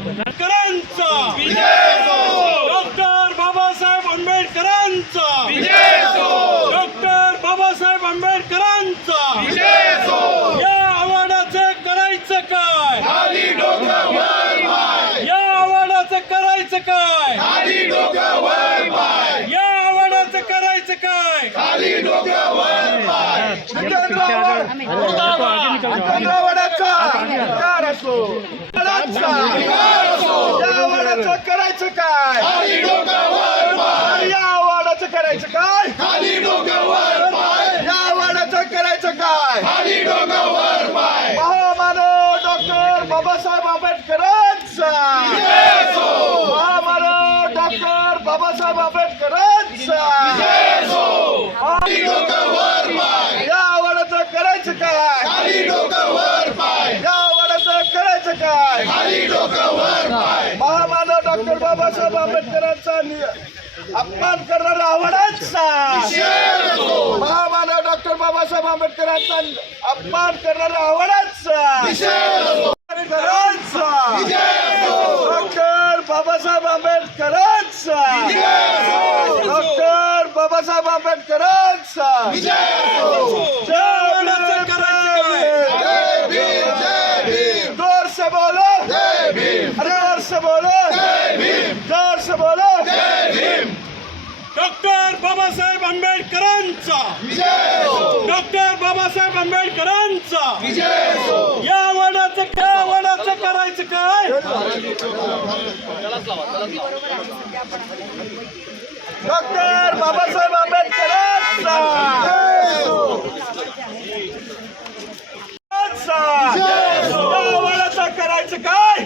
आंबेडकरांचा डॉक्टर बाबासाहेब आंबेडकरांचा! डॉक्टर बाबासाहेब आंबेडकरांचा! या आव्हानाचं करायचं काय? या आव्हानाचं करायचं काय? या आव्हानाचं करायचं काय? वडाचा अधिकार असो वडाचा या वडाचं करायचं काय या वाडाचं करायचं काय या वाडाचं करायचं काय महामानव डॉक्टर बाबासाहेब आंबेडकरांचा महामानव डॉक्टर बाबासाहेब आंबेडकरांचा करायचं काय? महामानव डॉक्टर बाबासाहेब आंबेडकरांचा अपमान करणारा आवडांचा महामानव डॉक्टर बाबासाहेब आंबेडकरांचा अपमान करणारा आवडांचा डॉक्टर बाबासाहेब आंबेडकरांचा. डॉक्टर बाबासाहेब आंबेडकरांचा आव्हानाचं करायचं काय जोर से बोलो। अरे जोर से बोलो। जोर से बोलो। डॉक्टर बाबासाहेब आंबेडकरांचा। डॉक्टर बाबासाहेब आंबेडकरांचा। या वडाचं काय वडाचं करायचं काय? डॉक्टर बाबासाहेब आंबेडकरांचा या वाड्याचं करायचं काय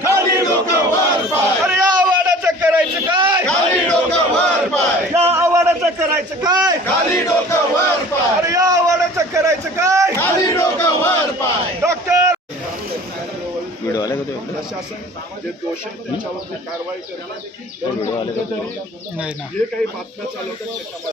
अरे या वाड्याचं करायचं काय या आव्हानाचं करायचं काय? अरे या आव्हानाचं करायचं काय? डॉक्टर! व्हिडिओ आला का तो प्रशासन जे दोषी आहेत त्याच्यावरती कारवाई करणं. व्हिडिओ आला का जे काही बातम्या चालवतात त्याच्यामध्ये